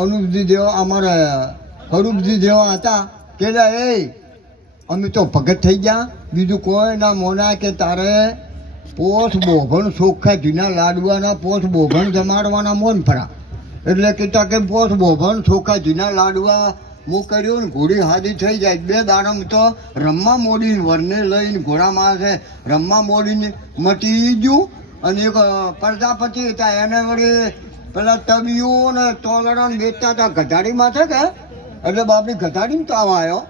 અનુપજી જેવા અમારા હરૂપજી જેવા હતા કે એ અમે તો ભગત થઈ ગયા, બીજું કોઈ ના મોના કે તારે પોસ બોઘણ ચોખ્ખા ઘીના લાડવાના પોસ બોઘણ જમાડવાના મોન ફરા. એટલે કીધા કે પોસ બોઘણ ચોખ્ખા ઘીના લાડવા હું કર્યું ને ઘોડી હાદી થઈ જાય. 2 દાડામાં તો રમવા મોડી વરને લઈને ઘોડામાં છે રમવા મોડીને મટી ગયું. અને એક પ્રજાપતિ હતા એને વળી પેલા તબિયું ને તોલરણ વેચતા હતા ગધાડીમાં છે કે, એટલે બાપની ગધાડીને તાવ આવ્યો.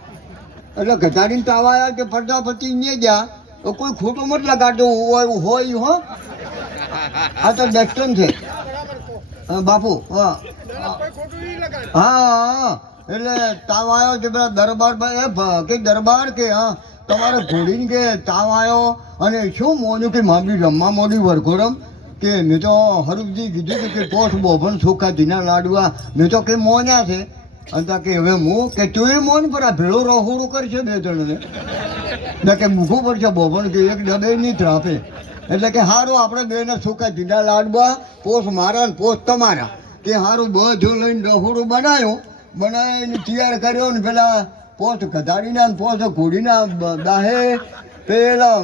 એટલે ગધાડીને તાવ આવ્યા કે પ્રજાપતિ ને ગયા તો કોઈ ખોટું મત લગાડતો હોય હો. આ તો ડેક્શન છે બાપુ. હા હા એટલે તાવ આવ્યો કે પેલા દરબાર કે દરબાર કે હા તમારે ઘોડીને કે તાવ આવ્યો અને શું મોન્યું કે મારી રમવા મોડી વરઘોડમ કે મેં તો હરૂપજી કીધું કે પોસ બોભણ ચોખ્ખા ઘીના લાડવા મેં તો કે મોન્યા છે. અને કે હવે હું કે તું એ મોન પર આ ભેળો રહોડું કરશે 2 જણને ને કે મૂકવું પડશે બોભણ કે એક ડબે નહીં ત્રાપે. એટલે કે સારું આપણે 2ને ચોખ્ખા ઘીના લાડવા પોસ મારા ને પોસ તમારા કે સારું બધું લઈને રહોડું બનાવીને તૈયાર કર્યો ને પેલા પોસ ગધાડીના ને પોસ ઘોડીના દાહે પેલા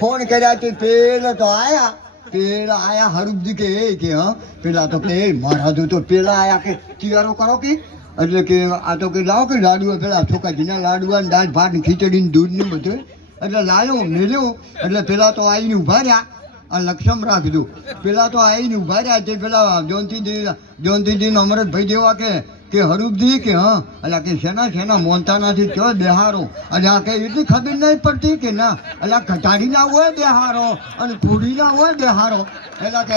ફોન કર્યા તે પેલા તો આયા હરૂપજી કે હા પેલા તો કે મારા તો પેલા આયા કે તૈયારો કરો કે. એટલે કે આ તો કે લાવો કે લાડવા પેલા ચોખ્ખા ઘીના લાડવા ને દાળ ભાત ને ખીચડી ને દૂધ ને બધું. એટલે લાવ્યો મેલ્યો. એટલે પેલા તો આવીને ઉભા રહ્યા. આ લક્ષમ રાખજો. પેલા તો આવીને ઉભા રહ્યા તે પેલા જોનતીજી અમરતભાઈ જેવા કે હરૂપજી કે હા એટલે કે શેના મોનતા નથી કયો બેહારો. એટલે આ કે એટલી ખબર નહીં પડતી કે ના એટલે ઘટાડીના હોય બેહારો અને ઘોડીના હોય બેહારો. એટલે કે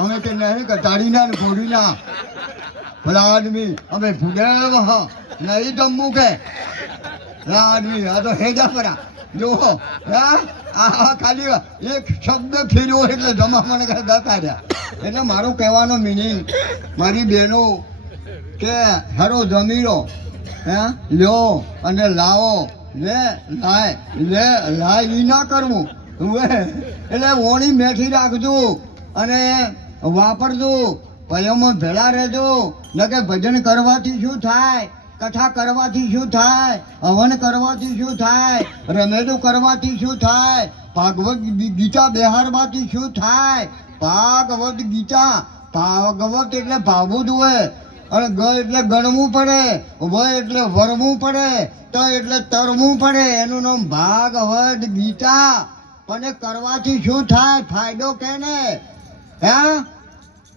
અમે કે નહીં ઘટાડીના ને ઘોડીના ભલા આદમી અમે ભૂડેવ હા નહીં જમવું કે આદમી આ તો હેજા પરા જો આ ખાલી એક શબ્દ ફેર્યો એટલે જમા મને જતા રહ્યા. એટલે મારું કહેવાનો મિનિંગ મારી બહેનો કે હેરો જમીરો હે લ્યો અને લાવો લાય એ ના કરવું. એટલે ઓણી મેઠી રાખજો અને વાપરજો. ભયોમાં ભેળા રહેજો. ન કે ભજન કરવાથી શું થાય, કથા કરવાથી શું થાય, હવન કરવાથી શું થાય, રમેડું કરવાથી શું થાય, ભાગવત ગીતા બેહારવાથી શું થાય. ભાગવત ગીતા ભાગવત એટલે ભાવવું જ હોય. અને ગ એટલે ગણવું પડે, વ એટલે વરવું પડે, ત એટલે તરવું પડે. એનું નામ ભાગવત ગીતા. પણ કરવાથી શું થાય ફાયદો કે ને હે.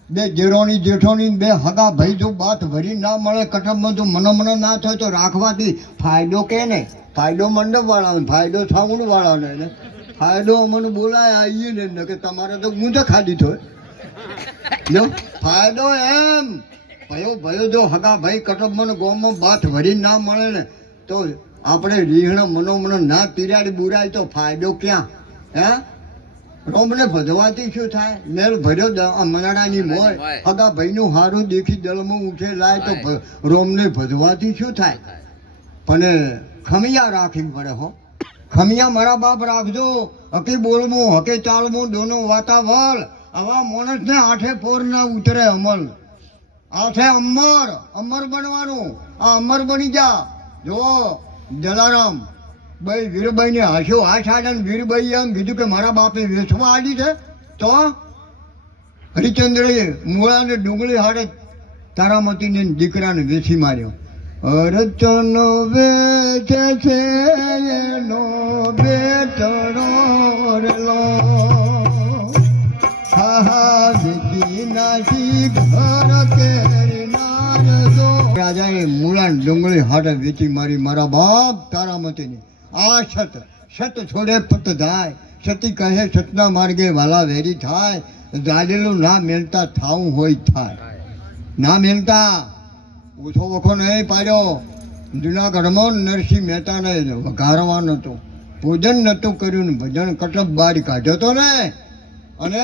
2 જેરોની જેઠોની 2 હગા ભાઈ જો બાત ભરી ના મળે કટમમાં જો મનો ના થાય તો રાખવાથી ફાયદો કે ને. ફાયદો મંડપ વાળાને, ફાયદો સાઉન્ડ વાળાને. ફાયદો મને બોલાય આવીએ ને કે તમારે તો હું તો ખાધી થોય જો ફાયદો એમ ભયો જો હગા ભાઈ કટમમાં ગોમમાં બાત ભરી ના મળે ને તો આપણે રીહણ મનો ના તિરાડી બુરાય તો ફાયદો ક્યાં હે. રોમને ભજવાથી શું થાય. મેલ ભર્યો મનાડાની મોય હગા ભાઈનું હારું દેખી દલમાં ઉઠે લાય તો રોમને ભજવાથી શું થાય. પણ ખમિયા રાખવી પડે હો. ખમિયા મારા બાપ રાખજો. હકી બોલવું હકે ચાલવું દોનો વાતાવર. આવા માણસને 8 પોર ના ઉતરે અમલ. 8 અમર બનવાનું. આ અમર બની જા. જો જલારામ ભાઈ વીરભાઈ ને હાસ્યો આડે વીરભાઈ એમ કીધું કે મારા બાપે વેચવા આડી છે તો હરિચંદ્રએ મૂળાને ડુંગળી હાડે તારામતીને દીકરાને વેચી માર્યો. અરચનો વેચે છે એનો બેટણો રેલો હા વેચી નાસી ઘર કેરનાર જો. રાજાએ મૂળાને ડુંગળી હાડે વેચી મારી મારા બાપ તારામતીને. આ સત છોડે પત જાય. સતી કહે સતના માર્ગે વાલા વેરી થાય. જાડેલું ના મેલતા થાવું હોય થાય. ના મેલતા ઓછો વખો નહીં પાડ્યો. જુનાગઢમાં નરસિંહ મહેતાને વઘારવા નહોતો, પૂજન નહોતું કર્યું ને ભજન કટક બહાર કાઢ્યો હતો ને. અને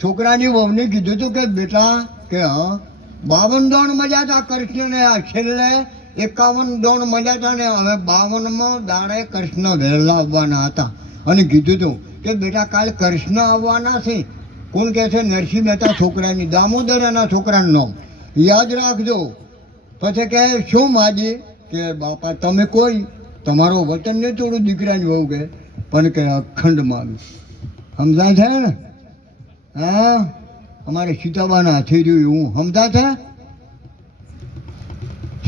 છોકરાની વહુને કીધું હતું કે બેટા કે હા 52 દોણ મજા હતા કૃષ્ણને. આ છેલ્લે 51 દોણ મજા હતા ને હવે 52માં દાડે કૃષ્ણ વહેલા આવવાના હતા. અને કીધું હતું કે બેટા કાલ કૃષ્ણ આવવાના છે. કોણ કહે છે? નરસિંહ મહેતા છોકરાની, દામોદર એના છોકરાનું નામ. યાદ રાખજો. પછી કહે શું માજી કે બાપા તમે કોઈ તમારો વચન ને થોડું દીકરાની વહુ કે પણ કે અખંડ માનું. સમજા છે ને? હા, અમારે સીતાબાના હાથે જોયું હું સમજા છે.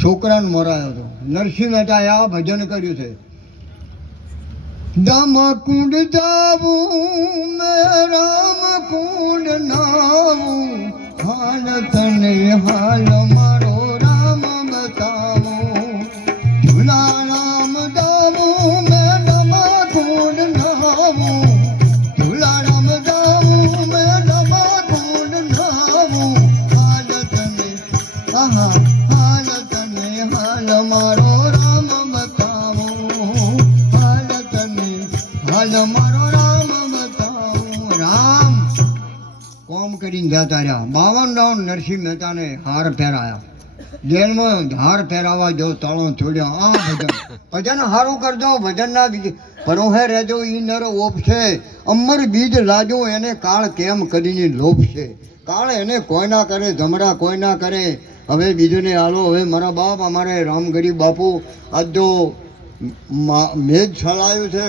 છોકરાને મરાયો હતો. નરસિંહ મહેતાએ આ ભજન કર્યું છે. દમ કુંડ જાવું મેં રામ કુંડ નાવું, હાલ તને હાલ મારો રામ બતાવો. ઝૂલા રામ જાવું મેં રમા કુંડ નાવું, ઝૂલા રામ જાવું મેં રમા કુંડ નાવું. હાલ તને આહા હાલ તને હાલ મારો રામ બતાવો. હાલ તને હાલ મારો રામ બતાવો. રામ કોમ કરીને જતા રહ્યા. 52 રાઉન્ડ નરસિંહ મહેતાને હાર પહેરાયા. જેલમાં હાર પહેરાવા જો તાળો છોડ્યો. આ ભજન ભજન હારું કરજો. ભજનના ભરોહે રહેજો. ઈ નર ઓપશે અમર બીજ લાજો, એને કાળ કેમ કરીને લોપશે. કાળ એને કોઈ ના કરે, ધમરા કોઈ ના કરે. હવે બીજુંને હાલો. હવે મારા બાપ અમારે રામગઢી બાપુ આજ જો મેં જ ચલાવ્યું છે.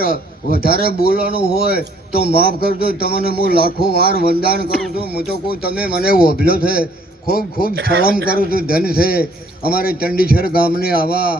વધારે બોલવાનું હોય તો માફ કરજો. તમને હું લાખો વાર વંદાન કરું છું. હું તો કહું તમે મને ઓભલ્યો છે. ખૂબ ખૂબ સલામ કરું છું. ધન છે અમારે ચંડીસર ગામને આવા